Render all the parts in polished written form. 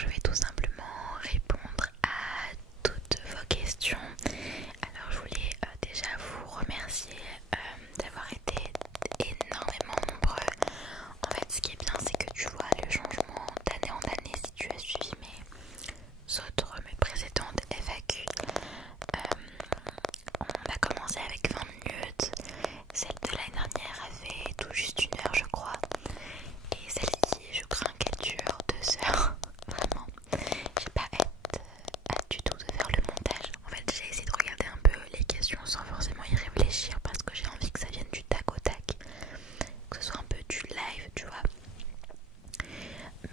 je vais tout simplement répondre à toutes vos questions. Alors je voulais déjà vous remercier d'avoir été énormément nombreux. En fait ce qui est bien c'est que tu vois le changement d'année en année si tu as suivi mes précédentes FAQ. On a commencé avec 20 minutes, celle de l'année dernière a fait tout juste 1 heure je crois. Et celle-ci, je crains qu'elle dure 2 heures. Vraiment, j'ai pas hâte du tout de faire le montage. En fait, j'ai essayé de regarder un peu les questions sans forcément y réfléchir parce que j'ai envie que ça vienne du tac au tac, que ce soit un peu du live, tu vois.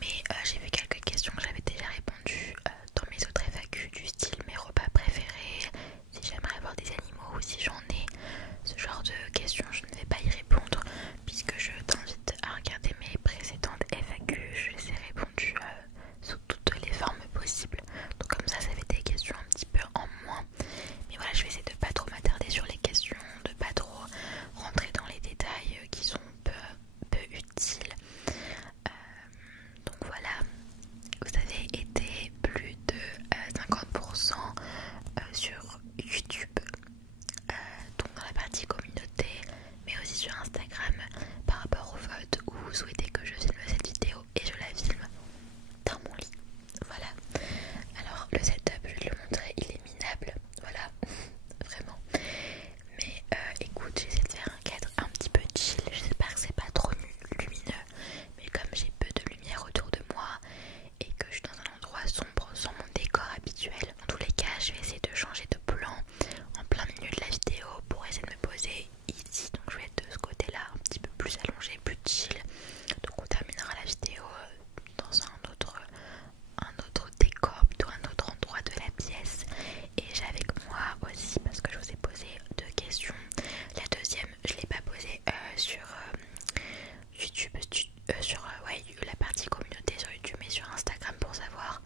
Mais j'ai vu quelques questions que j'avais déjà répondu dans mes autres FAQ, du style mes repas préférés, si j'aimerais avoir des animaux ou si j'en ai. Ce genre de questions, je ne vais pas y répondre puisque je t'invite à regarder mes précédentes FAQ. Je les ai répondues sous toutes les formes possibles. Donc comme ça fait des questions un petit peu en moins. Mais voilà, je vais essayer de pas trop m'attarder sur les questions, de pas trop rentrer dans les détails qui sont peu utiles. Donc voilà, vous avez été plus de 50% sur YouTube, donc dans la partie communauté, mais aussi sur Instagram par rapport au vote où vous souhaitez que je filme cette vidéo et je la filme dans mon lit. Voilà. Alors le setup, je vais le montrer, il est minable, voilà, vraiment. Mais écoute, j'essaie de faire un cadre un petit peu chill, j'espère que c'est pas trop lumineux, mais comme j'ai peu de lumière autour de moi et que je suis dans un endroit sombre sans mon décor habituel, en tous les cas je vais essayer de changer de plan en plein milieu de la vidéo pour essayer de me poser ici. Donc je vais être de ce côté là un petit peu plus allongé, plus chill. Donc on terminera la vidéo dans un autre décor, plutôt un autre endroit de la pièce. Et j'ai avec moi aussi, parce que je vous ai posé 2 questions, la deuxième je ne l'ai pas posée sur YouTube, sur la partie communauté sur YouTube et sur Instagram, pour savoir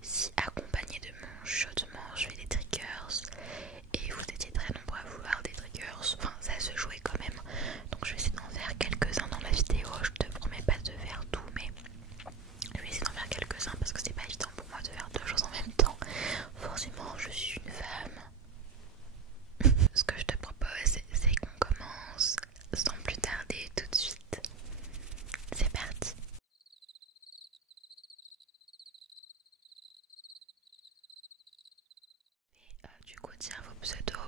si accompagné de mon chuchotement je fais des triggers. Et vous étiez très nombreux à vouloir des triggers, enfin ça se jouait quand même. Donc je vais essayer d'en faire quelques-uns dans la vidéo. Je te promets pas de faire tout, mais je vais essayer d'en faire quelques-uns parce que c'est pas évident pour moi de faire 2 choses en même temps. Forcément je suis une femme. Ce que je te propose c'est qu'on commence sans plus tarder tout de suite. C'est parti. Et du coup tiens vos pseudos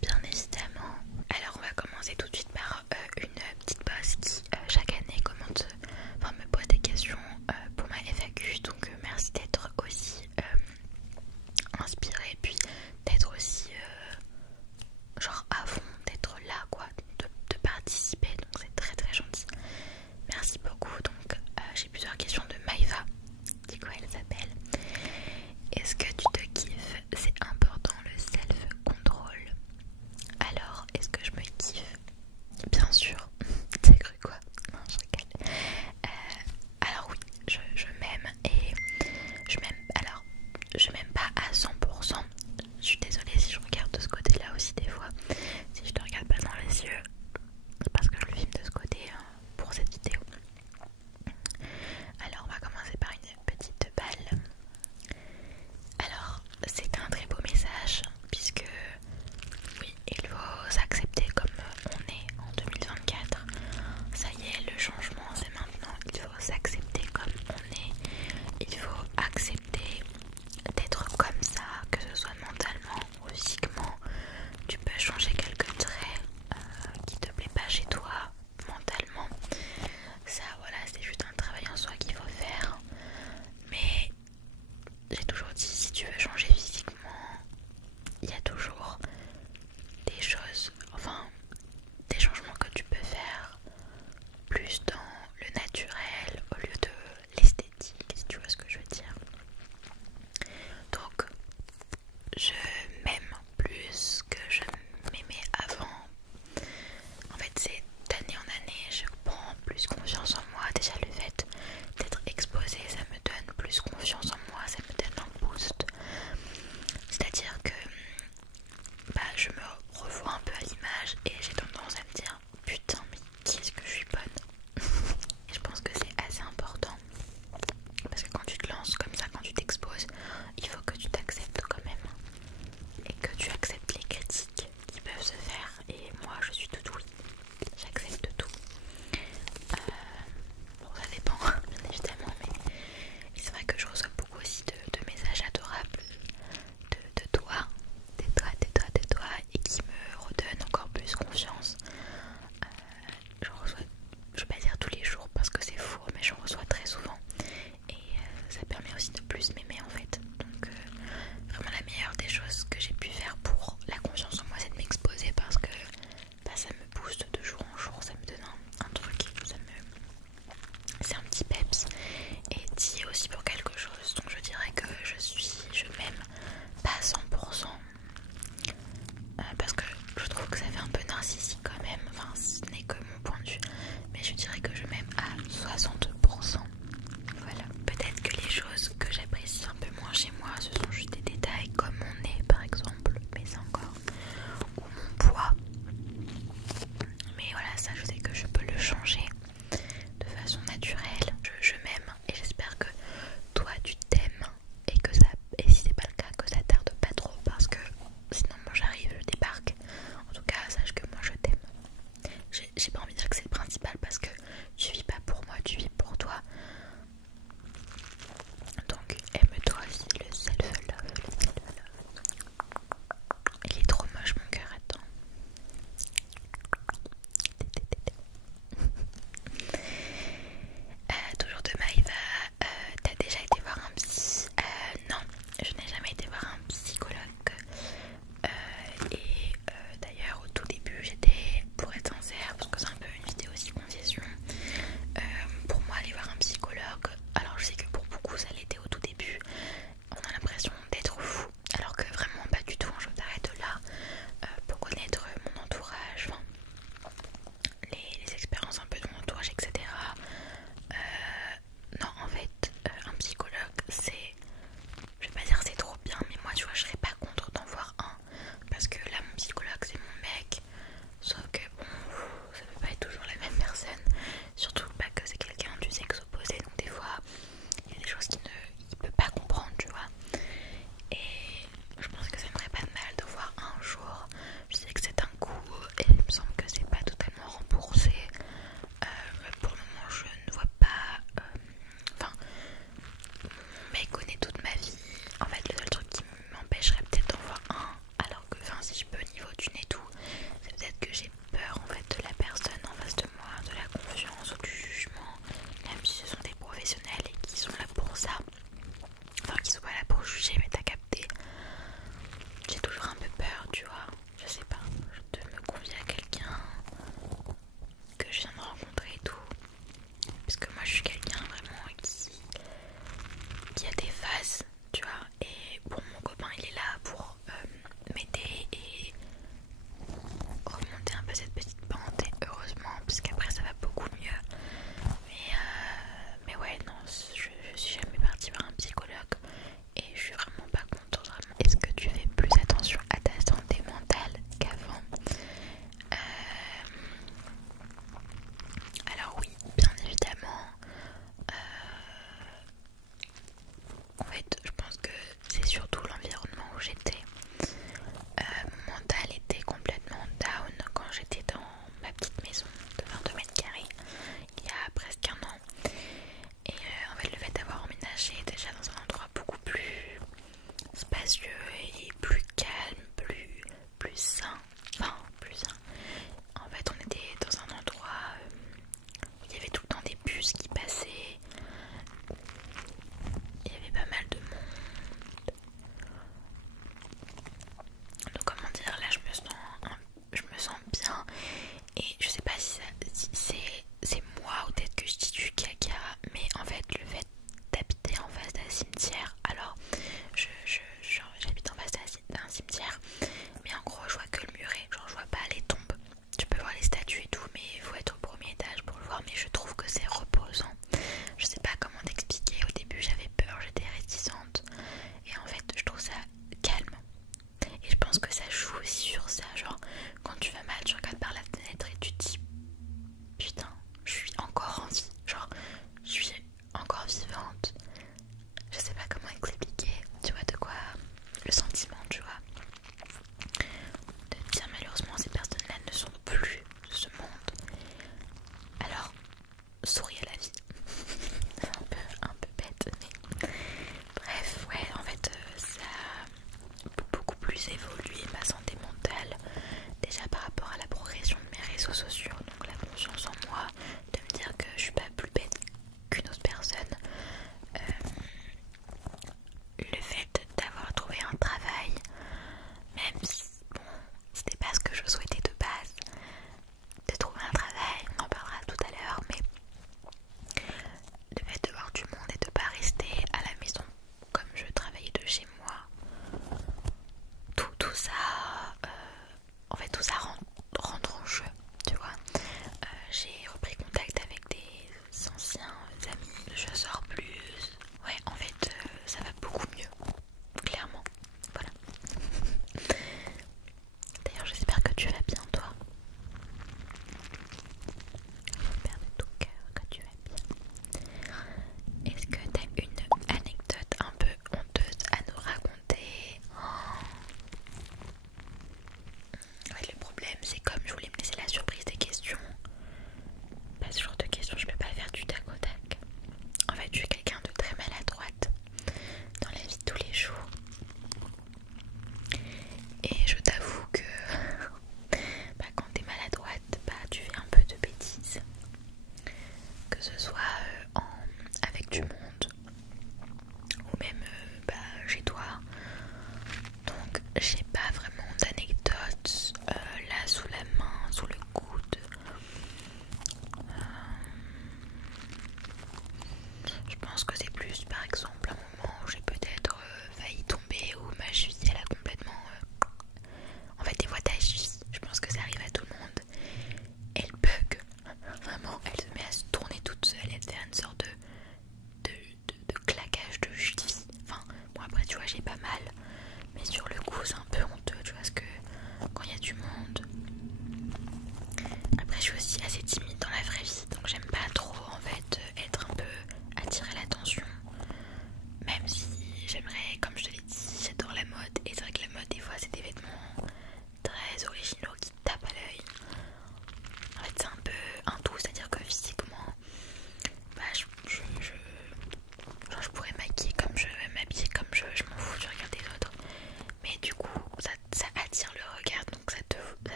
bien évidemment. Alors on va commencer tout de suite par une petite base qui chaque année me pose des questions pour ma FAQ. Donc merci d'être aussi inspiré, puis d'être aussi genre à fond, d'être là quoi, de participer. Donc c'est très très gentil. Merci beaucoup. Donc j'ai plusieurs questions de Maïva. Du coup elle s'appelle: est-ce que tu te kiffes? C'est important le self-control. Alors, est-ce que je me kiffe? Bien sûr. T'as cru quoi? Non, je rigole. Alors oui,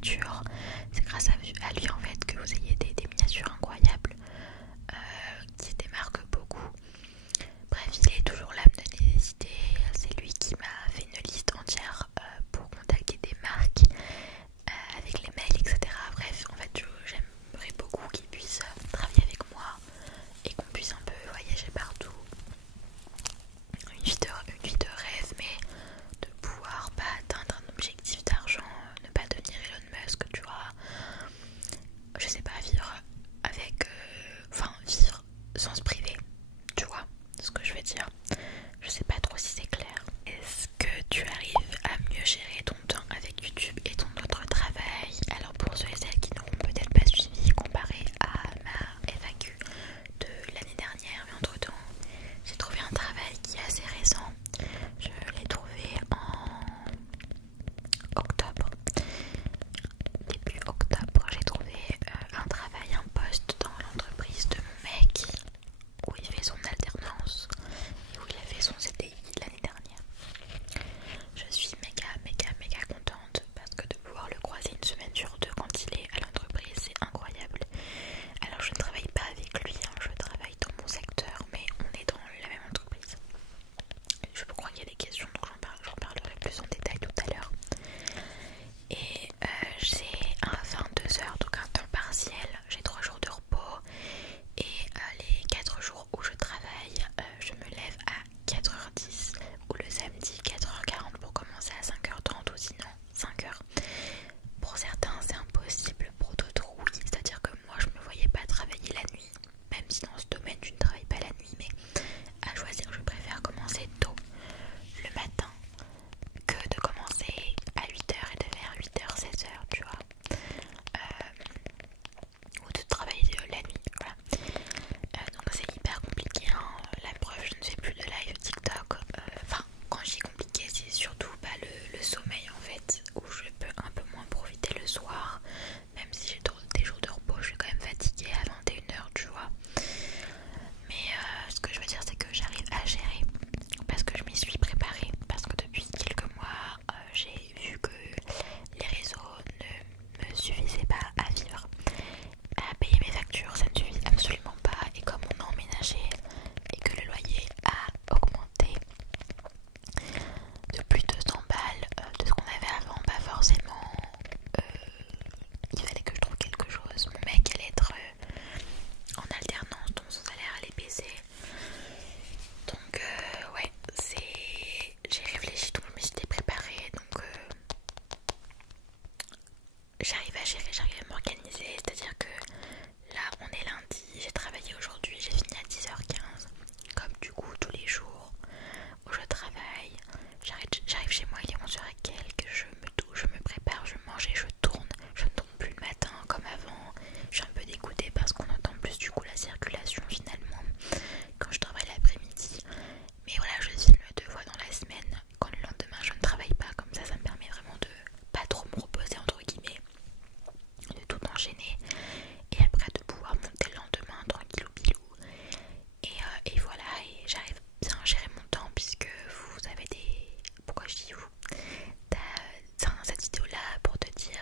miniatures. C'est grâce à lui en fait que vous ayez des miniatures incroyables qui démarquent beaucoup. Bref, il est toujours là à me donner des idées. C'est lui qui m'a fait une liste entière pour contacter des marques avec les mails, etc. Bref, en fait, j'aimerais beaucoup qu'il puisse travailler avec moi et qu'on puisse un peu voyager partout. Une vie de rêve, mais de pouvoir pas atteindre un objectif d'argent, ne pas devenir Elon Musk, tu vois. Je sais pas, vivre avec... vivre sans se priver, tu vois ce que je veux dire. Je sais pas trop si c'est clair. Est-ce que tu arrives à mieux gérer ton temps avec YouTube et ton autre travail? Alors pour ceux et celles qui n'auront peut-être pas suivi, comparé à ma FAQ de l'année dernière, mais entre temps j'ai trouvé un travail qui est assez récent. Je l'ai trouvé en octobre. Début octobre, j'ai trouvé un travail, un poste dans l'entreprise de mon mec où il fait son alternance et où il a fait son CDI l'année dernière. Je suis méga contente parce que de pouvoir le croiser une semaine sur deux quand il est à l'entreprise, c'est incroyable. Alors je ne travaille pas avec lui, hein, je travaille dans mon secteur, mais on est dans la même entreprise. Je crois qu'il y a des questions, donc j'en parlerai plus en détail tout à l'heure. Et j'ai un 22h, donc un temps partiel, j'ai 3 jours de repos. Et les 4 jours où je travaille, je me lève à 4h10 ou le samedi 4h40 pour commencer à 5h30 ou sinon 5h. Pour certains c'est impossible, pour d'autres oui, c'est-à-dire que moi je me voyais pas travailler la nuit, même si dans ce domaine je ne travaille pas la nuit, mais à choisir je préfère commencer tôt le matin que de commencer à 8h et de faire 8h, 16h, tu vois, ou de travailler la nuit, voilà. Donc c'est hyper compliqué, hein. La preuve, je ne fais plus de live TikTok. Enfin, quand je dis compliqué, c'est surtout pas le sommeil en fait, où je peux un peu moins profiter le soir. Même si j'ai des jours de repos, je suis quand même fatiguée à 21h, tu vois. Mais ce que je veux dire, c'est que j'arrive à gérer parce que je m'y suis préparée. Parce que depuis quelques mois, j'ai vu que les réseaux ne me suffisaient pas à vivre, à payer mes factures, ça ne suffit absolument pas. Et comme on a emménagé et que le loyer a augmenté de plus de 200 balles de ce qu'on avait avant, pas forcément, il fallait que je trouve quelque chose. Mon mec allait être en alternance, donc son salaire allait baisser. Donc ouais, j'ai réfléchi, donc je me suis préparée, donc j'arrive à gérer, j'arrive à m'organiser, c'est-à-dire que là on est lundi, j'ai travaillé aujourd'hui, j'ai fini à 10h15, comme du coup tous les jours où je travaille, j'arrive chez moi, il est 11h et quelques, je me douche, je me prépare, je mange et je tourne ne tourne plus le matin comme avant, je suis un peu dégoûtée parce qu'on entend plus du coup la circulation finalement quand je travaille l'après-midi, mais voilà, je filme 2 fois dans la semaine, quand le lendemain je ne travaille pas, comme ça me permet vraiment de pas trop me reposer entre guillemets, de tout enchaîner et après de pouvoir monter le lendemain tranquillou bilou et voilà, et j'arrive bien à gérer mon temps puisque vous avez des... Pourquoi je dis vous? Cette vidéo là pour te dire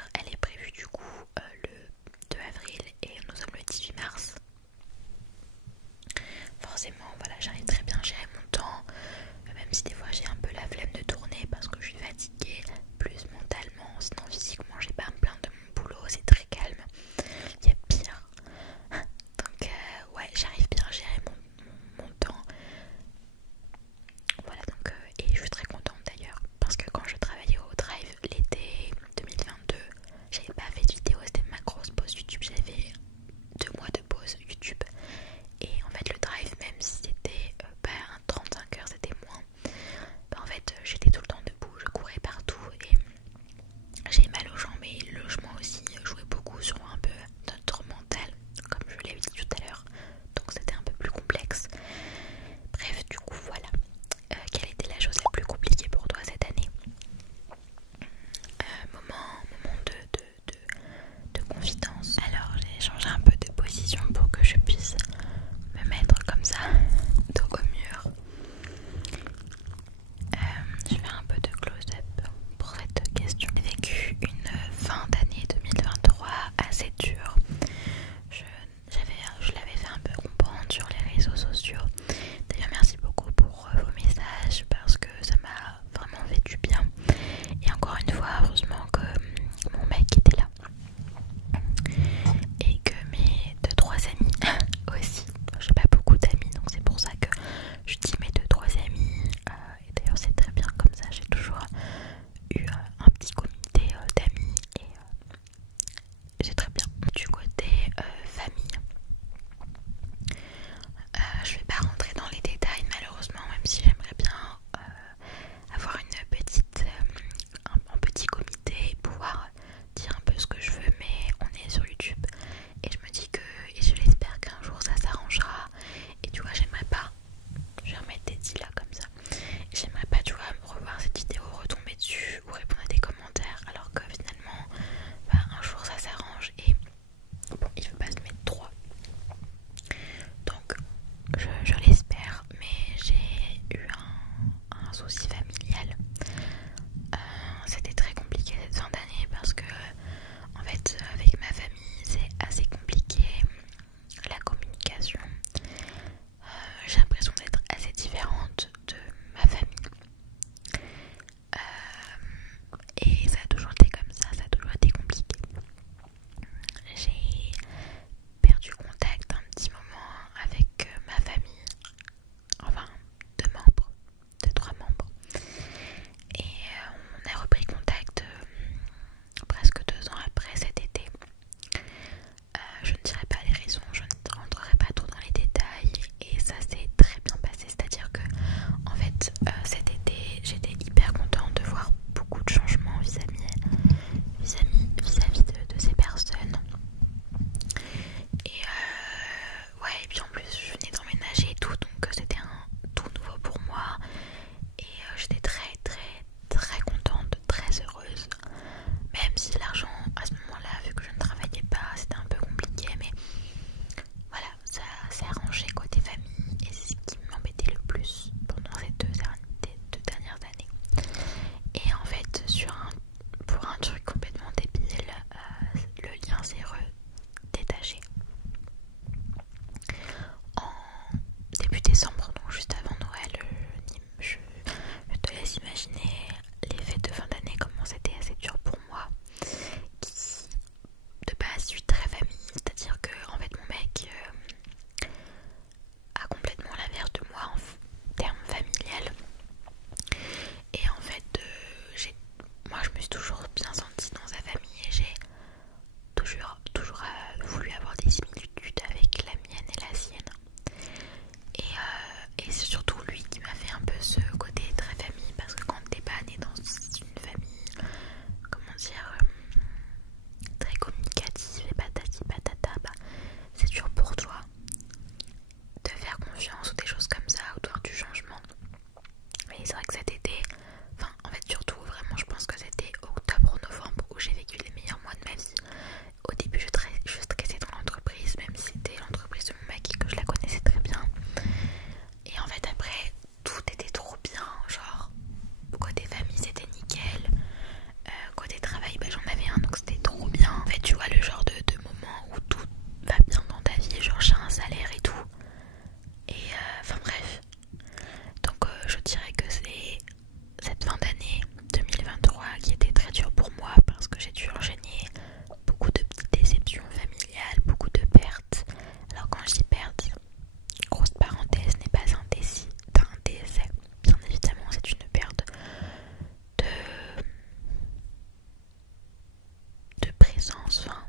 sens, enfin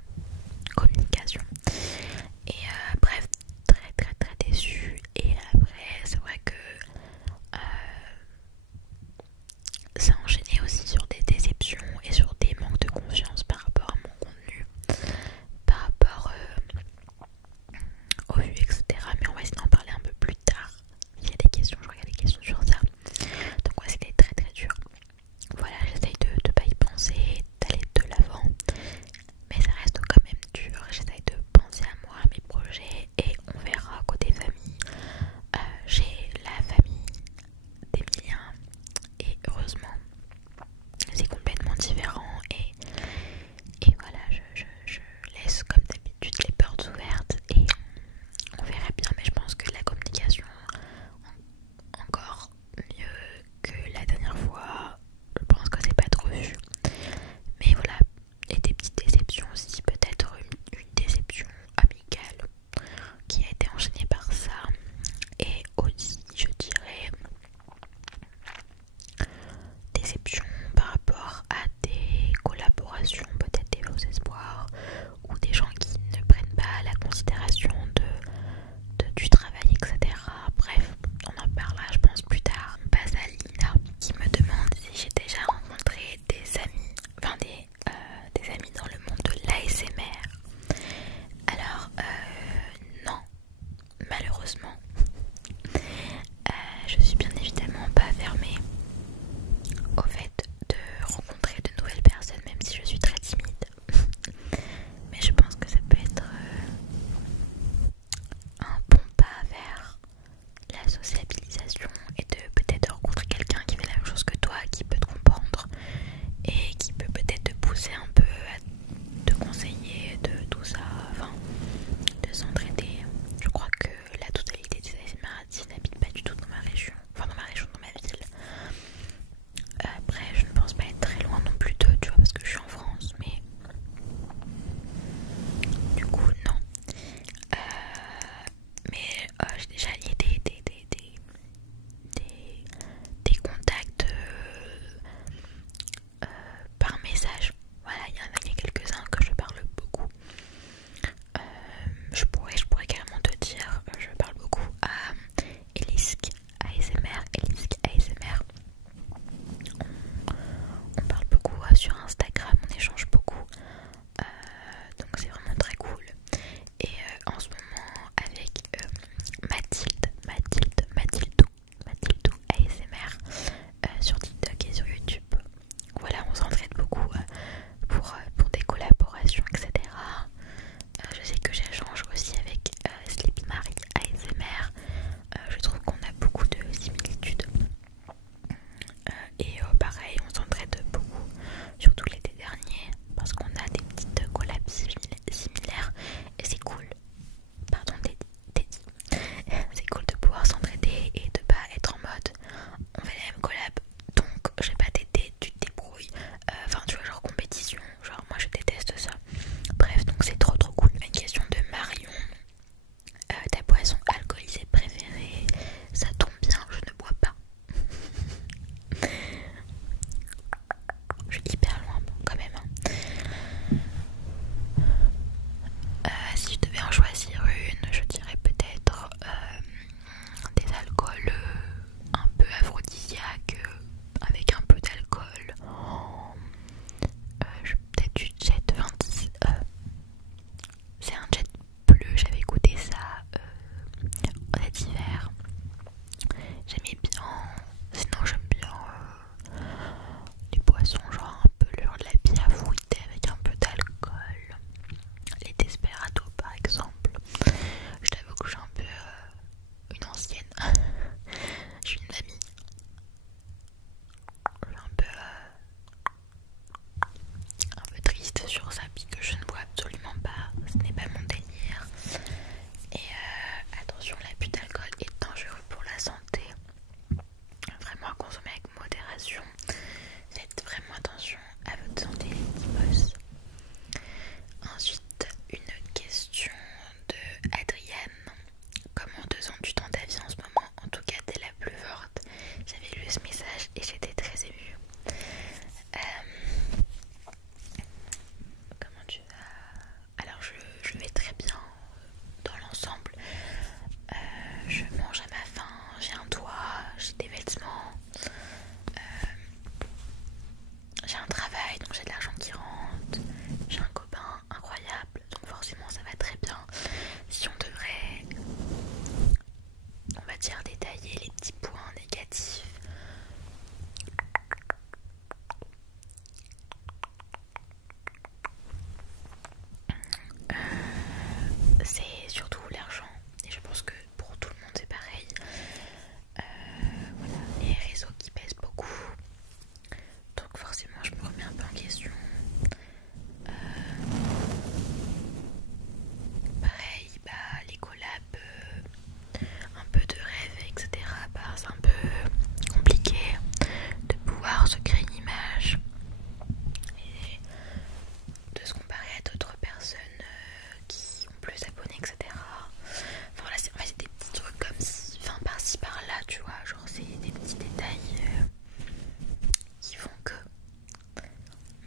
communication. Et bref, très très très déçue. Et après c'est vrai que ça a enchaîné aussi sur des déceptions et sur des manques de confiance par rapport à mon contenu, par rapport aux vues, etc. Mais on va essayer d'en parler un peu plus tard. Il y a des questions, je regarde des questions sur ça. Donc ouais, c'était très très dur. Voilà, j'essaye de pas y penser, d'aller de l'avant. Mais ça reste quand même dur. J'essaye de penser à moi, à mes projets. Et on verra côté famille. J'ai la famille d'Emilien. Et heureusement, c'est complètement différent. Et voilà, je laisse comme d'habitude les portes ouvertes. Et on verra bien. Mais je pense que la communication encore mieux que la dernière fois. Je pense que c'est pas trop vu. Mais voilà, et des petites déceptions aussi, peut-être une déception amicale qui a été enchaînée par ça. Et aussi, je dirais, déception par rapport à des collaborations, peut-être des faux espoirs, ou des gens qui ne prennent pas la considération du travail, etc. Bref, on en parlera je pense plus tard. On passe à Lina qui me demande si j'ai déjà rencontré des amis, enfin des amis dans le monde de l'ASMR. Alors non, malheureusement. Je suis bien évidemment pas fermée au fait de rencontrer de nouvelles personnes, même si je suis très timide. Mais je pense que ça peut être un bon pas vers la sociabilisation et de peut-être rencontrer quelqu'un qui fait la même chose que toi, qui peut te comprendre et qui peut peut-être te pousser un peu à te conseiller de tout ça, enfin de s'entraider. Je crois que la totalité des ASMR n'habitent pas du tout dans ma région, enfin dans ma région, dans ma ville. Après je ne pense pas être très loin non plus d'eux, tu vois, parce que je suis en France, mais du coup non. Mais j'ai déjà lié des contacts par message. Voilà, il y en a quelques-uns que je parle beaucoup. Je pourrais carrément te dire, je parle beaucoup à Elisk ASMR. Elisk ASMR. On parle beaucoup sur Instagram, on échange beaucoup. Donc c'est vraiment très cool. Et en ce moment avec Mathildo ASMR sur TikTok et sur YouTube. Voilà, on s'entraide beaucoup pour des collaborations, etc. Je sais que j'échange aussi avec Sleepy Marie ASMR. Je trouve qu'on a beaucoup de similitudes. Et pareil, on s'entraide beaucoup, surtout l'été dernier, parce qu'on a des petites collabs similaires. Et c'est cool. Pardon, Teddy. C'est cool de pouvoir s'entraider et de pas être en mode on fait la même collab, donc je vais pas t'aider, tu te débrouilles. Enfin, tu vois, genre compétition, genre moi je déteste ça. Bref, donc c'est trop trop cool. Une question de Marion. Ta boisson alcoolisée préférée? Ça tombe bien, je ne bois pas. Je suis hyper loin, bon, quand même. Si je devais en choisir une, je dirais peut-être des alcools un peu aphrodisiaques, avec un peu d'alcool. Peut-être du Jet 26. C'est un Jet bleu, j'avais goûté ça cet hiver. J'aimais bien. Sinon j'aime bien les boissons genre un peu de la bière fruitée avec un peu d'alcool. Les Desperado par exemple. Je t'avoue que je suis un peu une ancienne. Je suis une amie. Je suis un peu triste sur ça puisque je ne bois absolument pas. Ce n'est pas mon délire. Et attention, l'abus d'alcool est dangereux pour la santé. Vraiment à consommer avec modération. Faites vraiment attention à votre santé, les petits boss. Ensuite, une question de Adrienne. Comment te sens-tu dans ta vie en ce moment? En tout cas, t'es la plus forte. J'avais lu ce message et j'étais très émue. Comment tu vois, genre c'est des petits détails qui font que.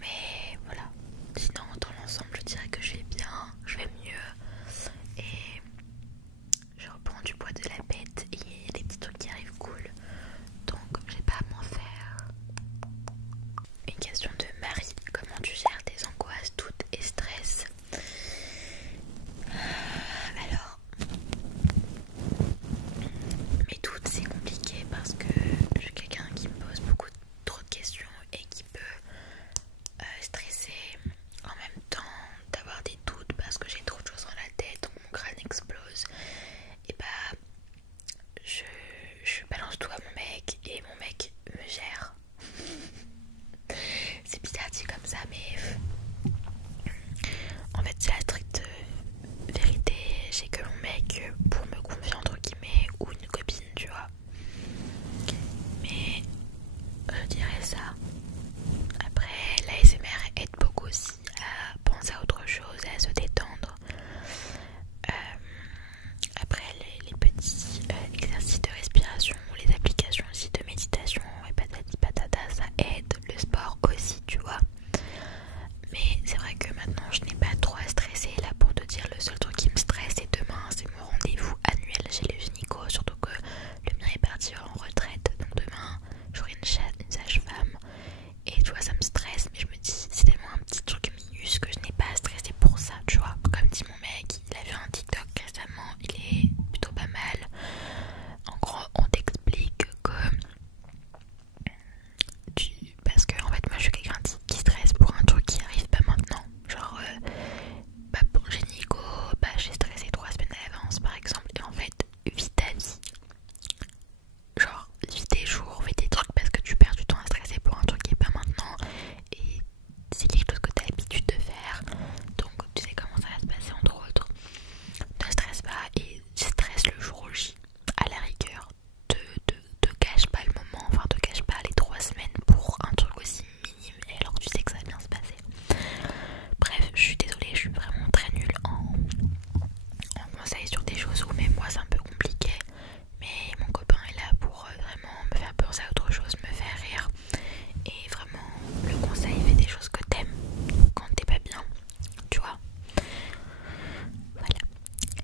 Mais voilà, sinon dans l'ensemble je dirais que je vais bien, je vais mieux et je reprends du poids de la bête et il y a des petits trucs qui arrivent cool, donc j'ai pas à m'en faire. Une question de Marie: comment tu gères tes angoisses, doutes et stress? Alors, mes doutes c'est compliqué parce que je suis quelqu'un qui me pose beaucoup trop de questions et qui peut stresser en même temps, d'avoir des doutes parce que j'ai trop de choses dans la tête, donc mon crâne explose. Et bah je balance tout à mon mec et mon mec me gère. C'est bizarre dit comme ça, mais en fait c'est la stricte vérité. J'ai que mon mec pour me confier entre guillemets, ou une copine, tu vois. Mais je dirais ça. Après, l'ASMR aide beaucoup aussi à penser à autre chose, à se détendre. Après, les petits exercices de respiration, les applications aussi de méditation et patati patata, ça aide. Le sport aussi, tu vois. Mais c'est vrai que maintenant, je n'ai pas trop à stresser. Là, pour te dire, le seul truc qui me stresse, c'est demain, c'est mon rendez-vous annuel chez le gynéco. Surtout que le mien est parti en retraite. Donc demain, j'aurai une sage-femme. Et tu vois, ça me stresse, mais je me dis, c'est tellement un petit truc minus que je n'ai pas à stresser pour ça, tu vois. Comme dit mon mec, il a vu un TikTok récemment, il est plutôt pas mal. En gros, on t'explique que parce que en fait, moi je suis quelqu'un qui stresse pour un truc qui arrive pas maintenant. Genre, bah pour le gynéco, bah j'ai stressé 3 semaines à l'avance par exemple. Et en fait, vis ta vie. Genre, vis tes jours, fais tes trucs parce que tu perds du temps à stresser pour un truc qui est pas maintenant. Et c'est quelque chose que tu as l'habitude de faire. Donc, tu sais comment ça va se passer entre autres. Ne stresse pas et stresse le jour J. À la rigueur, te cache pas le moment, enfin te cache pas les 3 semaines pour un truc aussi minime et alors que tu sais que ça va bien se passer. Bref, je suis désolée, je suis vraiment très nulle en conseils sur des choses où même moi c'est un peu compliqué. Mais mon copain est là pour vraiment me faire penser à autre chose, me faire rire. Et vraiment, le conseil fait des choses que t'aimes quand t'es pas bien, tu vois. Voilà.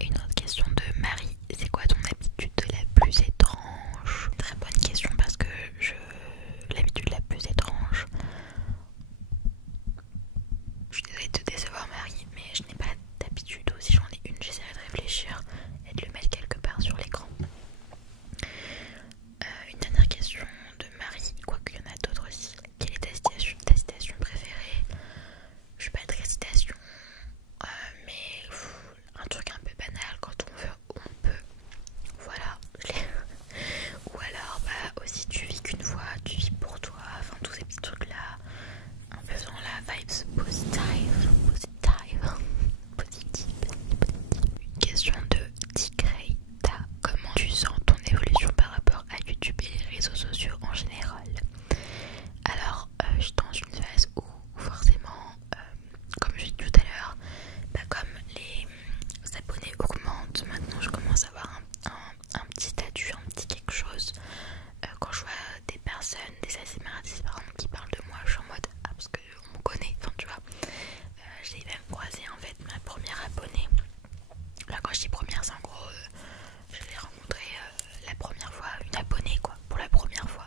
Et une autre question de Marie: c'est quoi ton habitude la plus étrange? Très bonne question parce que l'habitude la plus étrange, je suis désolée de te décevoir Marie, mais je n'ai pas d'habitude, ou si j'en ai une, j'essaierai de réfléchir et de le mettre quelque part sur l'écran. Une dernière question de Marie, quoique il y en a d'autres aussi. Quelle est ta citation préférée? Je suis pas très citation, mais un truc un peu banal: quand on veut, on peut. Voilà. Ou alors, bah aussi, tu vis qu'une fois, tu vis pour toi. Enfin, tous ces petits trucs là, un peu dans la vibes positive. Une question de Tigreta: comment tu sens ton évolution par rapport à YouTube et les réseaux sociaux en général? Alors, je suis dans une phase où forcément, comme je dis tout à l'heure, bah, comme les abonnés augmentent, maintenant je commence à avoir un petit statut, un petit quelque chose. Quand je vois des personnes, des ASMR artistes par exemple qui parlent de moi, je suis en mode ah, parce qu'on me connaît, enfin tu vois. J'ai même croisé en fait ma première abonnée. Là quand je dis première, c'est en gros je l'ai rencontrée la première fois, une abonnée quoi, pour la première fois.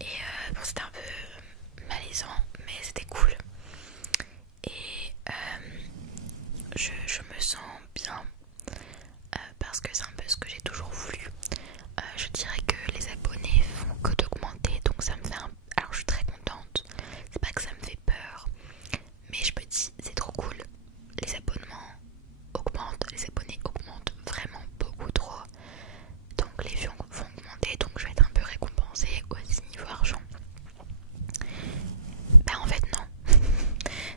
Et bon, c'était un peu malaisant, mais c'était cool. Et je me sens bien parce que c'est un peu ce que j'ai toujours voulu. Je dirais que les abonnés font que d'augmenter, donc ça me fait un... Alors je suis très contente, c'est pas que ça me fait peur, mais je me dis c'est trop cool. Les abonnements augmentent, les abonnés augmentent vraiment beaucoup trop, donc les vues vont augmenter, donc je vais être un peu récompensée aussi niveau argent. Bah en fait non.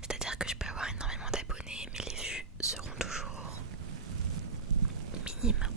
C'est à dire que je peux avoir énormément d'abonnés mais les vues seront toujours minimes.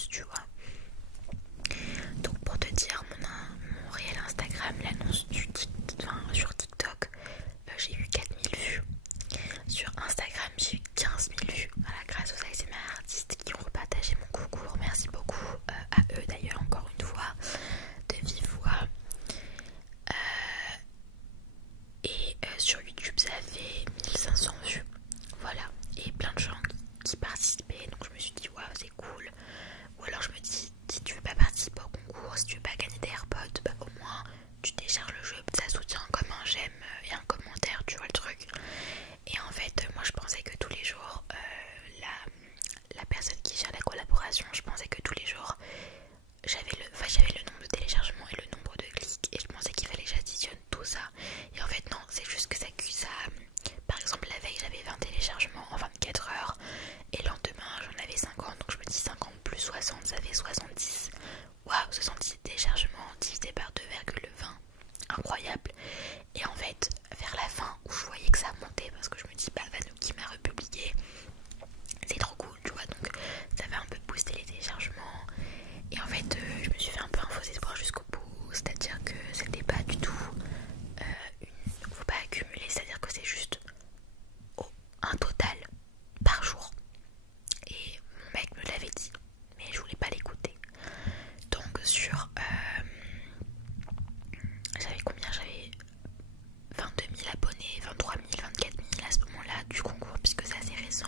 plus, tu vois. Donc pour te dire, mon réel Instagram, l'annonce sur TikTok, j'ai eu 4000 vues. Sur Instagram, j'ai eu 15 000 vues. Voilà, grâce aux ASMR artistes qui ont repartagé mon concours. Merci beaucoup à eux d'ailleurs, encore une fois, de vive voix. Et sur YouTube, ça a fait 1500 vues. Voilà, et plein de gens qui participaient. Donc je me suis dit, waouh, c'est cool. Ou alors je me dis, si tu veux pas participer au concours, si tu veux pas gagner des AirPods, bah au moins tu télécharges le jeu, ça soutient comme un j'aime et un commentaire, tu vois le truc. Et en fait, moi je pensais que tous les jours, la personne qui gère la collaboration, je pensais que tous les jours j'avais le nombre de téléchargements et le nombre de clics, et je pensais qu'il fallait que j'additionne tout ça. Et en fait non, c'est juste que ça. Par exemple la veille j'avais 20 téléchargements en 24 heures, et le lendemain j'en avais 50, donc je me dis 50 plus 60 ça fait 70. Waouh, 70 téléchargements divisé par 2,20, incroyable. Et en fait vers la fin où je voyais que ça montait, parce que je me dis bah Vanouki m'a republié, c'est trop cool, tu vois, donc ça va un peu booster les téléchargements. Et en fait je me suis fait un peu un faux espoir jusqu'au bout, c'est-à-dire que c'était pas du tout faut pas accumuler, c'est-à-dire que c'est juste un total par jour. Et mon mec me l'avait dit, mais je voulais pas l'écouter. Donc sur j'avais combien, j'avais 22 000 abonnés, 23 000, 24 000 à ce moment-là du concours, puisque c'est assez récent.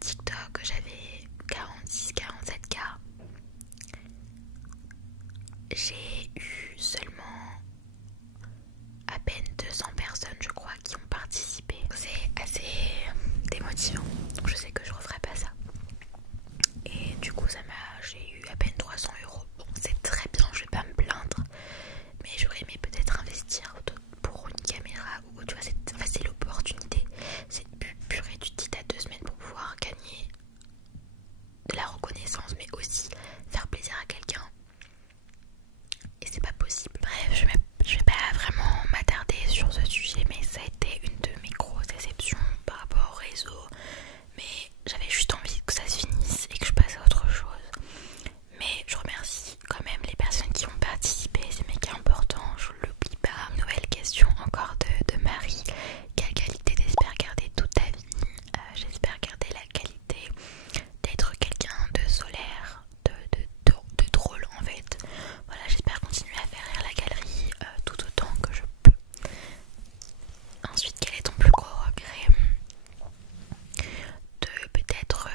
TikTok, j'avais 46-47K. J'ai eu seulement à peine 200 personnes, je crois, qui ont participé. C'est assez démotivant, donc je sais que je referai pas ça. Et du coup j'ai eu à peine 300 €. Bon, c'est très bien, je vais pas me plaindre, mais j'aurais aimé peut-être investir pour une caméra, ou tu vois, c'est l'opportunité. C'est purée, tu te dis t'as 2 semaines pour pouvoir gagner de la reconnaissance, mais aussi faire plaisir à quelqu'un, et c'est pas possible. Bref, je vais pas vraiment m'attarder sur ce sujet, mais ça a été une de mes grosses déceptions par rapport au réseau. Mais j'avais juste envie que ça se finisse et que je passe à autre chose. Mais je remercie quand même les personnes qui ont participé, c'est méga important, je l'oublie pas. Nouvelle question encore de Marie. Quelle qualité t'espères garder toute ta vie? J'espère garder la qualité d'être quelqu'un de solaire, de drôle en fait. Voilà, j'espère continuer à faire rire la galerie tout autant que je peux. Ensuite, quel est ton plus gros regret? De peut-être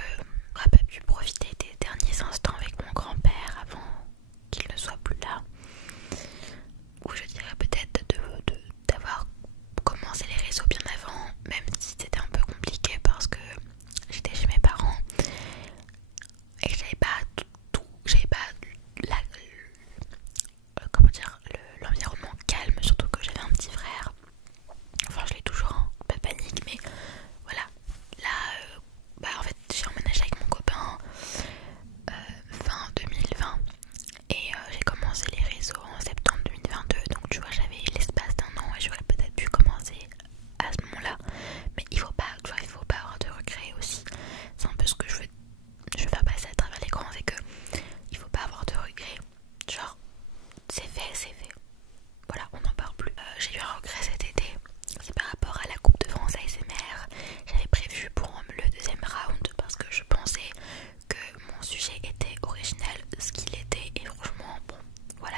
pas pu profiter des derniers instants avec mon grand-père avant qu'il ne soit plus là. Ou je dirais peut-être d'avoir commencé les réseaux bien avant, même si c'était un peu compliqué parce que j'étais chez mes parents et que j'avais pas j'avais pas l'environnement calme, surtout que j'avais un petit frère. Enfin, je l'ai toujours, hein, pas de panique, mais voilà. Là, en fait, j'ai emménagé avec mon copain fin 2020 et j'ai commencé les réseaux en septembre 2022. Donc, tu vois, j'avais l'espace d'un an et j'aurais peut-être pu commencer à ce moment-là. Mais il faut pas, tu vois, il faut pas avoir de regrets aussi. C'est un peu ce que je veux faire passer à travers l'écran, c'est que il faut pas avoir de regrets. Genre, c'est fait, c'est fait. Voilà, on n'en parle plus. J'ai eu un regret cet été, c'est par rapport à la Coupe de France ASMR. J'avais prévu pour le deuxième round parce que je pensais que mon sujet était original, ce qu'il était, et franchement, bon, voilà,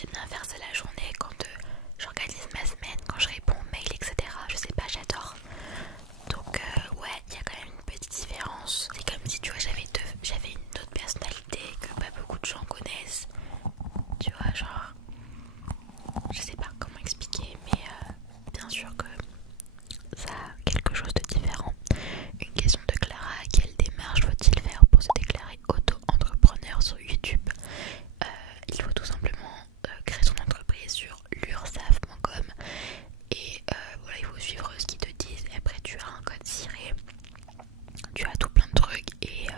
j'aime bien faire ça la journée quand j'organise ma semaine, quand je réponds aux mails, etc. Je sais pas, j'adore. Donc ouais, il y a quand même une petite différence. C'est comme si tu vois j'avais une autre personnalité que pas beaucoup de gens connaissent. Tu vois, genre, je sais pas comment expliquer, mais bien sûr que ça a quelque chose de différent. Une question de Clara: quelle démarche faut-il faire pour se déclarer auto-entrepreneur sur YouTube? Il faut tout simplement créer son entreprise sur lursaf.com et voilà, il faut suivre ce qu'ils te disent. Et après tu as un code ciré, tu as tout plein de trucs et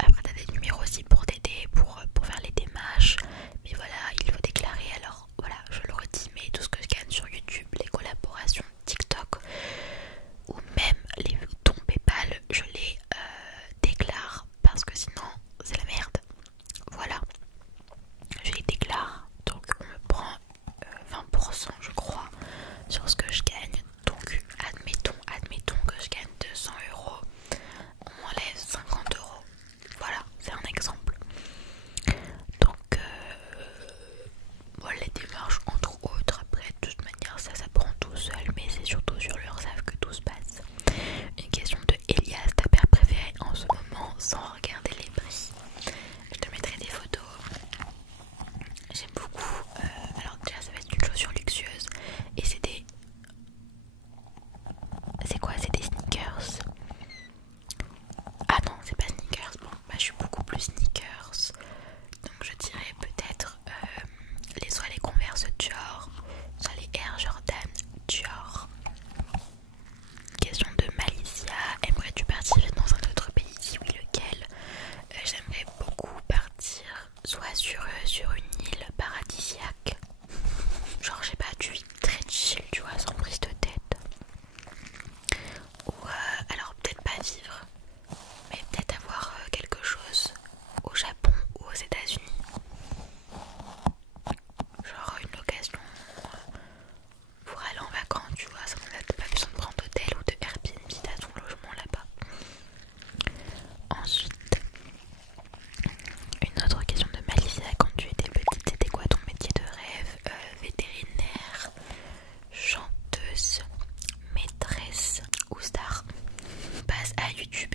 après tu as des numéros aussi pour t'aider, pour faire les démarches. Mais voilà, il faut déclarer. Alors voilà, je le redis, mais tout ce que je gagne sur YouTube, les collaborations TikTok ou même les dons PayPal, je les déclare parce que sinon c'est la merde. Voilà, je les déclare, donc on me prend 20% je crois sur ce que je gagne. Donc admettons que je gagne 200 €, on m'enlève 50 €. Voilà, c'est un exemple. Donc voilà les démarches entre autres. Après de toute manière ça prend tout seul, mais c'est surtout sur l'URSSAF que tout se passe. Une question de Elias: ta paire préférée en ce moment sans regarder les prix? Je te mettrai des photos. J'aime beaucoup. Alors déjà ça va être une chaussure luxueuse et c'est des... C'est quoi? C'est des sneakers. Ah non, c'est pas sneakers. Bon, bah je suis beaucoup plus sneakers. Donc je dirais peut-être soit les Converse Dior, soit les Air Jordan Dior. Question de Malicia: aimerais-tu partir dans un autre pays? Si oui, lequel? J'aimerais beaucoup partir soit sur une île paradisiaque, genre j'ai pas, tu vis très chill, tu vois, sans prise de tête, ou alors peut-être pas vivre, mais peut-être avoir quelque chose au Japon ou aux États-Unis, genre une location pour aller en vacances, tu vois, ça t'as pas besoin de prendre d'hôtel ou de Airbnb, t'as ton logement là-bas. Ensuite, une autre question de Malicia: quand tu étais petite, c'était quoi ton métier de rêve? Vétérinaire, chanteuse, maîtresse ou star? Passe à YouTube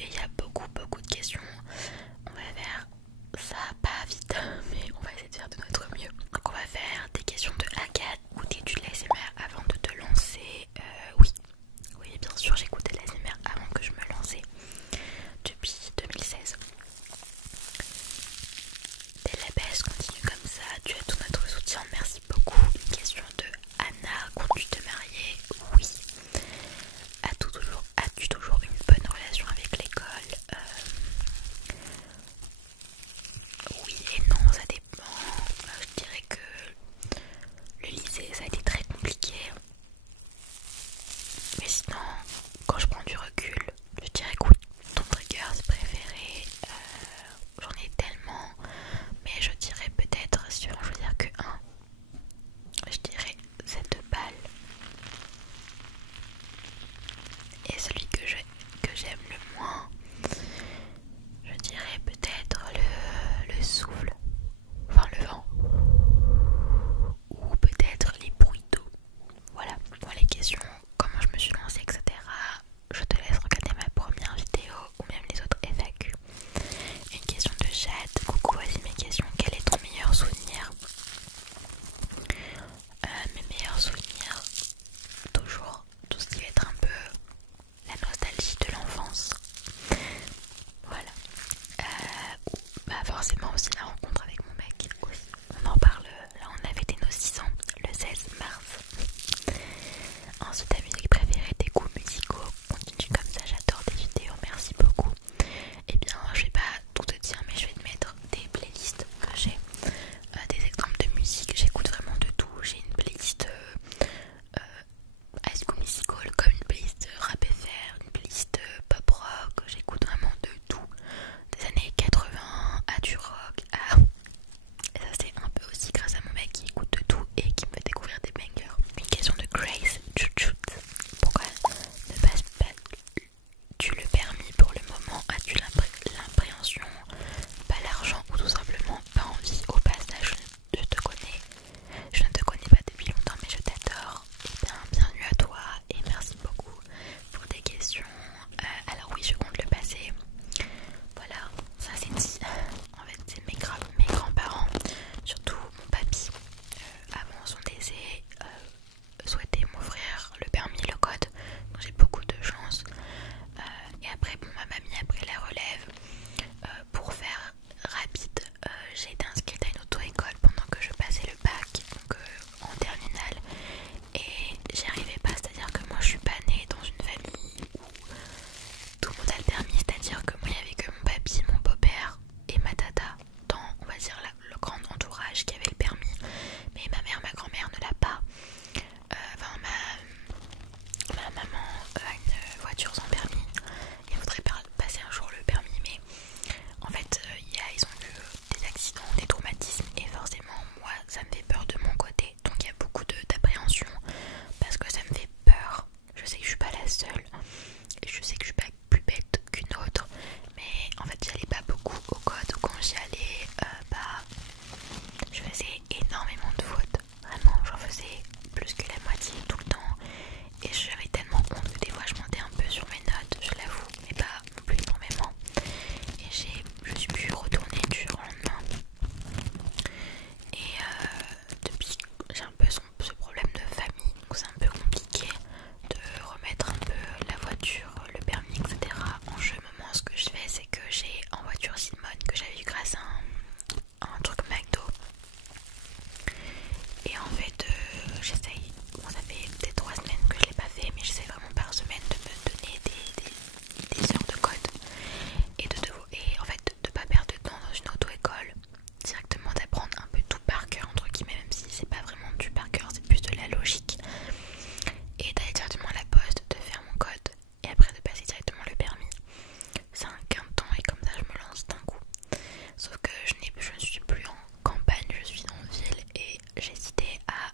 j'hésitais à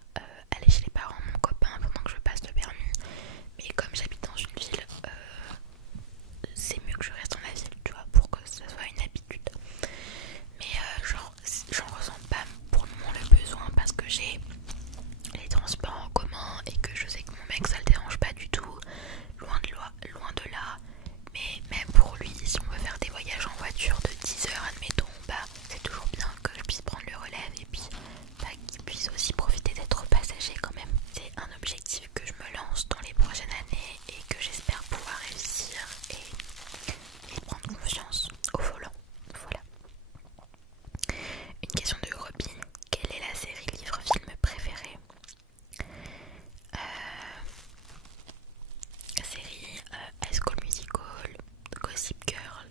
aller chez les parents de mon copain pendant que je passe le permis. Mais comme j'habite dans une ville, c'est mieux que je reste dans la ville, tu vois, pour que ça soit une habitude. Mais j'en ressens pas pour le moment le besoin parce que j'ai les transports en commun et que je sais que mon mec ça le dérange pas du tout, loin de là. Mais même pour lui, si on veut faire des voyages en voiture de 10 heures, admettons, bah c'est toujours bien que je puisse prendre le relève et puis bah, qu'il puisse aussi profiter d'être passager quand même. C'est un objectif que je me lance dans les prochaines années et que j'espère pouvoir réussir et prendre confiance au volant. Voilà. Une question de Robin. Quelle est la série livre-film préférée? Série High School Musical, Gossip Girl.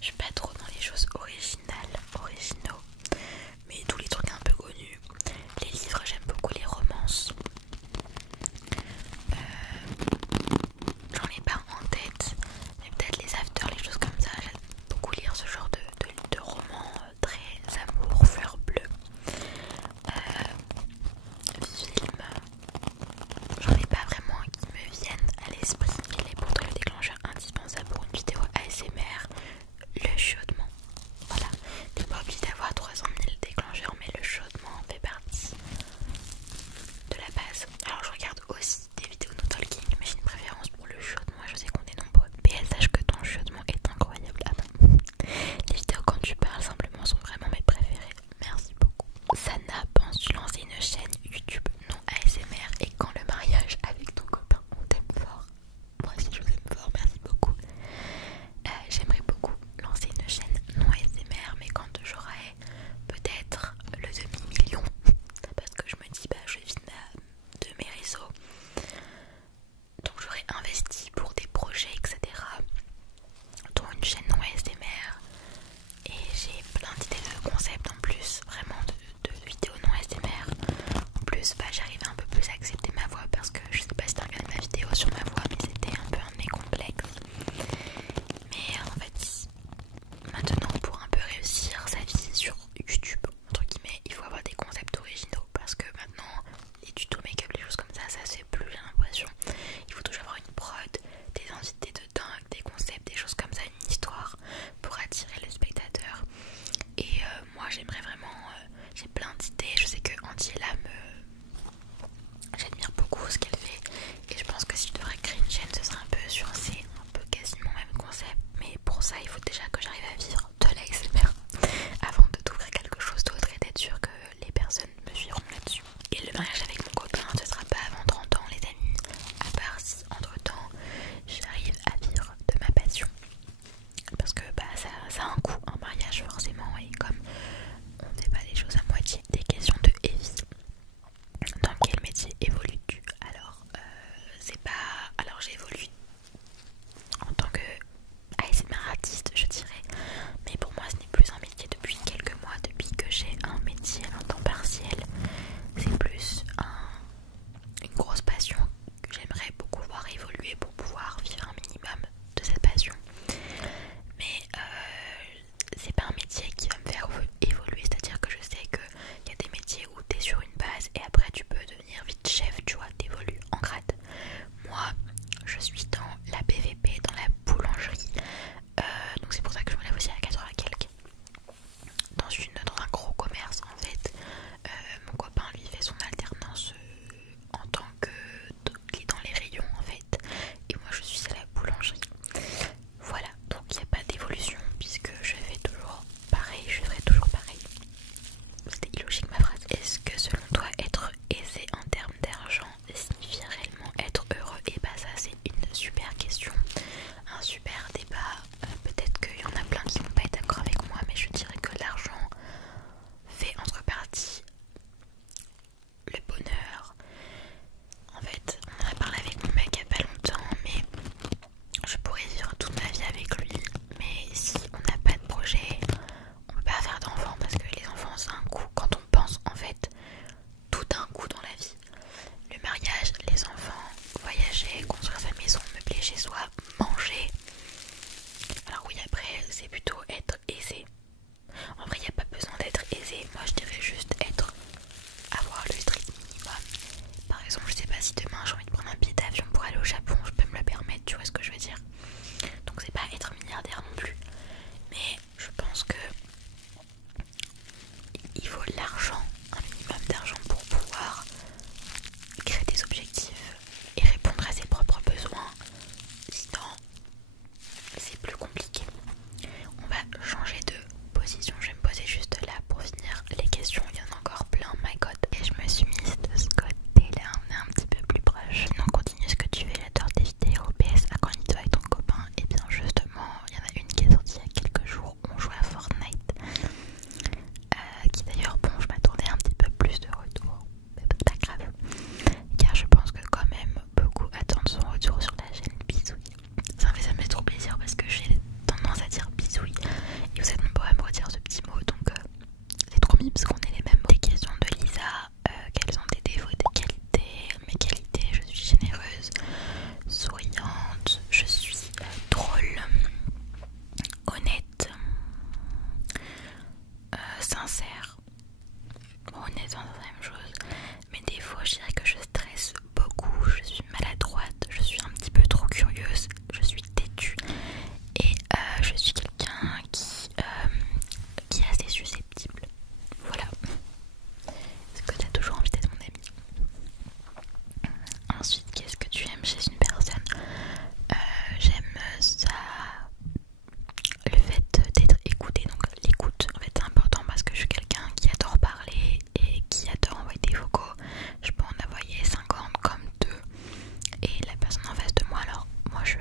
Je suis pas trop dans les choses originaux, mais tous les trucs un peu connus. Les livres, j'aime beaucoup les romances. J'en ai pas en tête, mais peut-être les afters, les choses comme ça. J'aime beaucoup lire ce genre de romans très amour, fleurs bleues. Film, j'en ai pas vraiment qui me viennent à l'esprit. Quel est pourtant le déclencheur indispensable pour une vidéo ASMR? Le chaudement. Voilà, t'es pas obligé d'avoir 300 000 déclencheurs, mais le chaudement fait partie de la base. Alors je regarde aussi des vidéos de talking, mais j'ai une préférence pour le chaudement et je sais qu'on est nombreux. PL, sache que ton chaudement est incroyable. Ah bah. Les vidéos quand tu parles simplement sont vraiment mes préférées. Merci beaucoup. Sana, penses-tu lancer une chaîne YouTube non ASMR et quand le mariage avec ton copain? On t'aime fort. Moi aussi je vous aime fort, merci beaucoup. J'aimerais beaucoup lancer une chaîne non ASMR, mais quand j'aurai peut-être le demi-million, parce que je me dis bah je vis de mes réseaux, donc j'aurais investi pour des projets etc, dont une chaîne non ASMR, et j'ai plein d'idées de concepts en plus, vraiment de vidéos non ASMR. En l'argent, un minimum d'argent pour pouvoir créer des objectifs et répondre à ses propres besoins. Sinon, c'est plus compliqué. On va changer de position. Je vais me poser juste là pour finir les questions. Il y en a encore plein, my god. Et je me suis mise de ce côté-là. On est un petit peu plus proche. Sinon, continue ce que tu fais. J'adore tes vidéos. PS, à quand il avec ton copain? Et bien, justement, il y en a une qui est sortie il y a quelques jours. On jouait à Fortnite. Qui d'ailleurs, bon, je m'attendais un petit peu plus de retour. Mais pas grave. Car je pense que quand même beaucoup attendent son retour sur la chaîne Bisouille. Ça me fait trop plaisir parce que j'ai tendance à dire bisouille et vous êtes nombreux à me redire ce petit mot, donc c'est trop mignon parce qu'on est les mêmes. Des questions de Lisa, quels sont tes défauts et tes qualités? Mes qualités: je suis généreuse, souriante, je suis drôle, honnête, sincère. Honnête, c'est la même chose. Mes défauts, je dirais que je stresse beaucoup, je suis maladroite, je suis un petit peu trop curieuse, je suis têtue et je suis quelqu'un qui est assez susceptible. Voilà. Est-ce que tu as toujours envie d'être mon ami? Ensuite, qu'est-ce que tu aimes chez une personne? J'aime ça, le fait d'être écouté. Donc l'écoute, en fait, c'est important parce que je suis quelqu'un qui adore parler et qui adore envoyer des vocaux. Je peux en envoyer 50 comme 2 et la personne en face de moi, alors moi je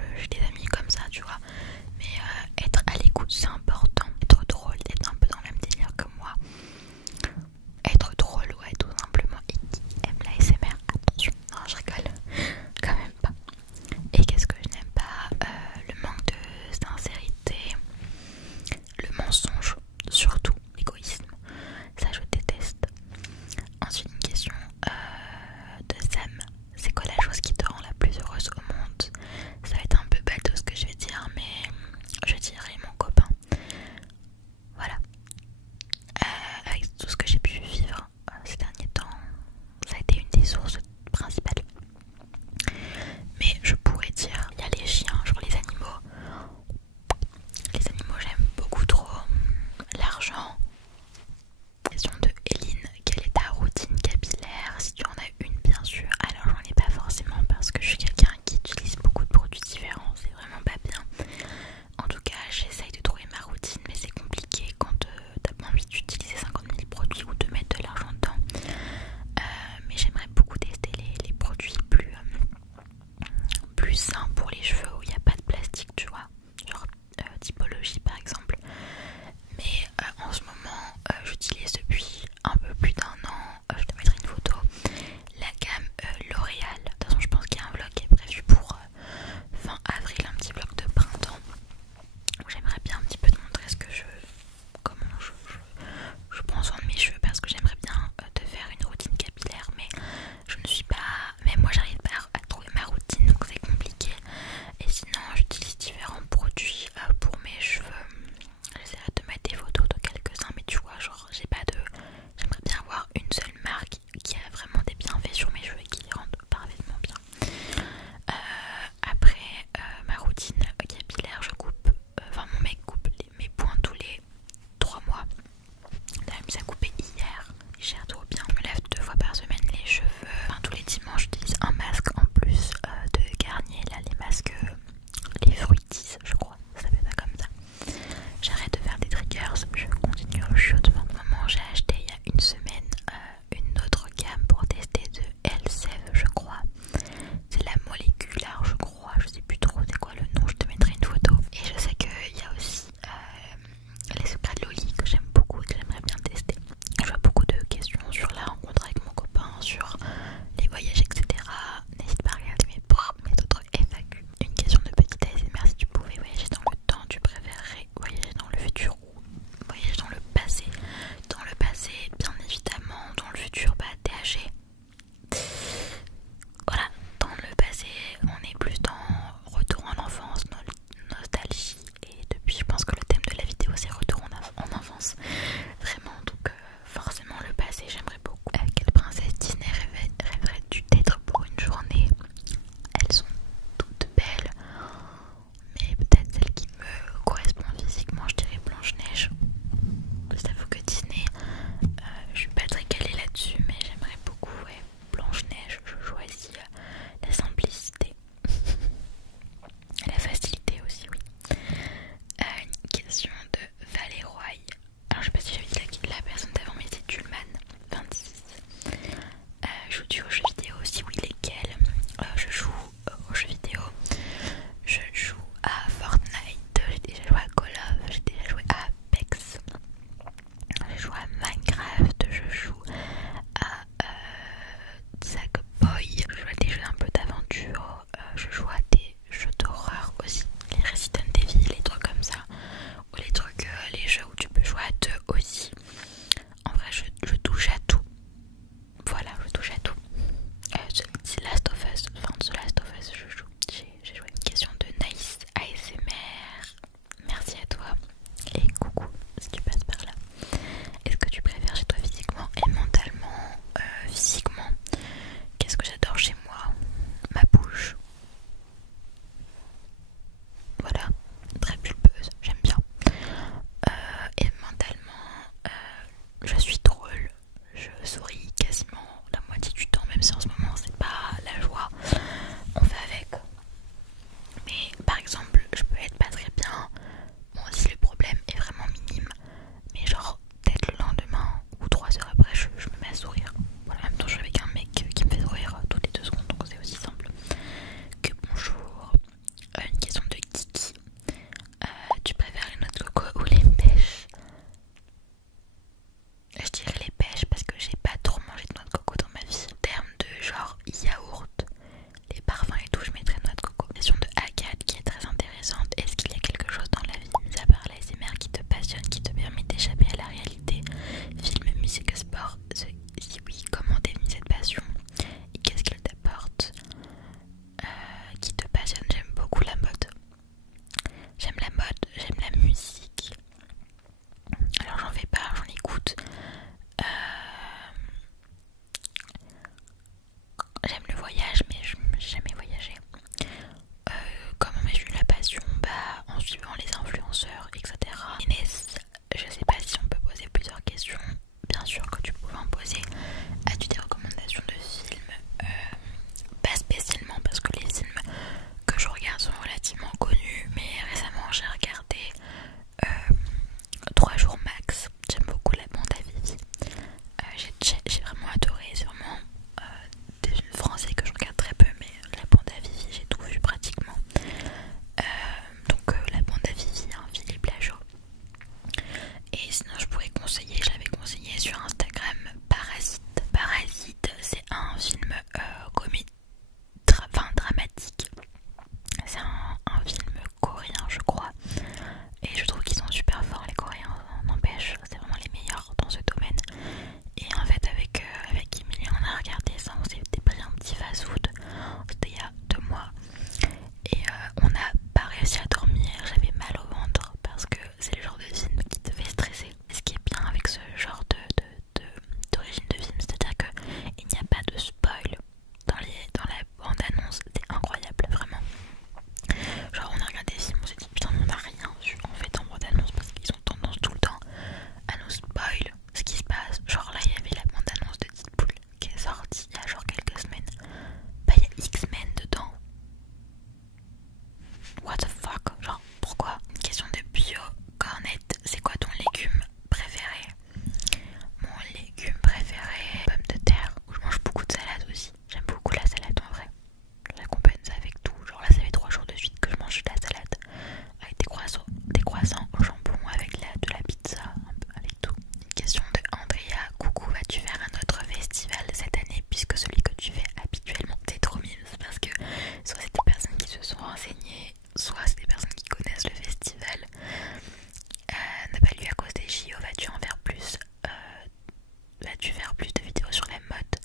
a dû faire plus de vidéos sur la mode.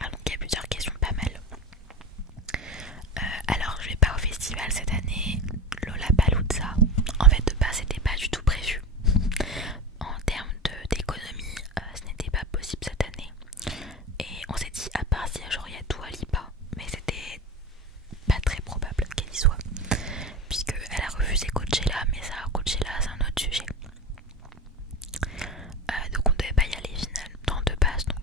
Ah, donc il y a plusieurs questions, pas mal. Alors je vais pas au festival cette année, Lollapalooza. En fait de base c'était pas du tout prévu. En termes d'économie, ce n'était pas possible cette année. Et on s'est dit à part si genre il y a Dua Lipa, mais c'était pas très probable qu'elle y soit. Puisque elle a refusé Coachella, mais ça Coachella c'est un autre sujet. Donc on devait pas y aller finalement de base, donc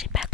j'ai pas